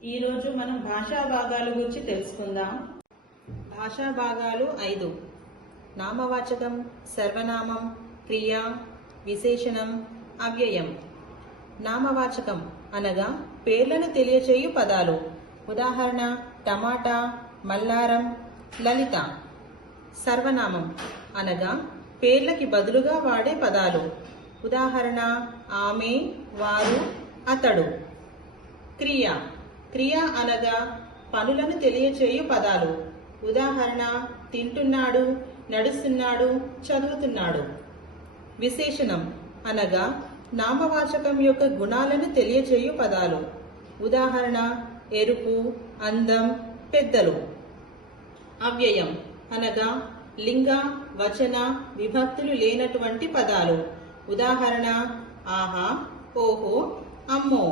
ఈరోజు మనం భాషా భాగాల గురించి తెలుసుకుందాం. భాషా భాగాలు 5: నామవాచకం, సర్వనామం, క్రియ, విశేషణం, అవ్యయం. నామవాచకం అనగా పేర్లను తెలియచేయు పదాలు. ఉదాహరణ: టమాటా, మల్లారం, లలిత. సర్వనామం అనగా పేర్లకి బదులుగా వాడే పదాలు. ఉదాహరణ: ఆమె, వారు, అతడు. క్రియ అనగా పనులను తెలియచేయు పదాలు. ఉదాహరణ: తింటున్నాడు, నడుస్తున్నాడు, చదువుతున్నాడు. విశేషణం అనగా నామవాచకం యొక్క గుణాలను తెలియచేయు పదాలు. ఉదాహరణ: ఎరుపు, అందం, పెద్దలు. అవ్యయం అనగా లింగ, వచన, విభక్తులు లేనటువంటి పదాలు. ఉదాహరణ: ఆహా, ఓహో, అమ్మో.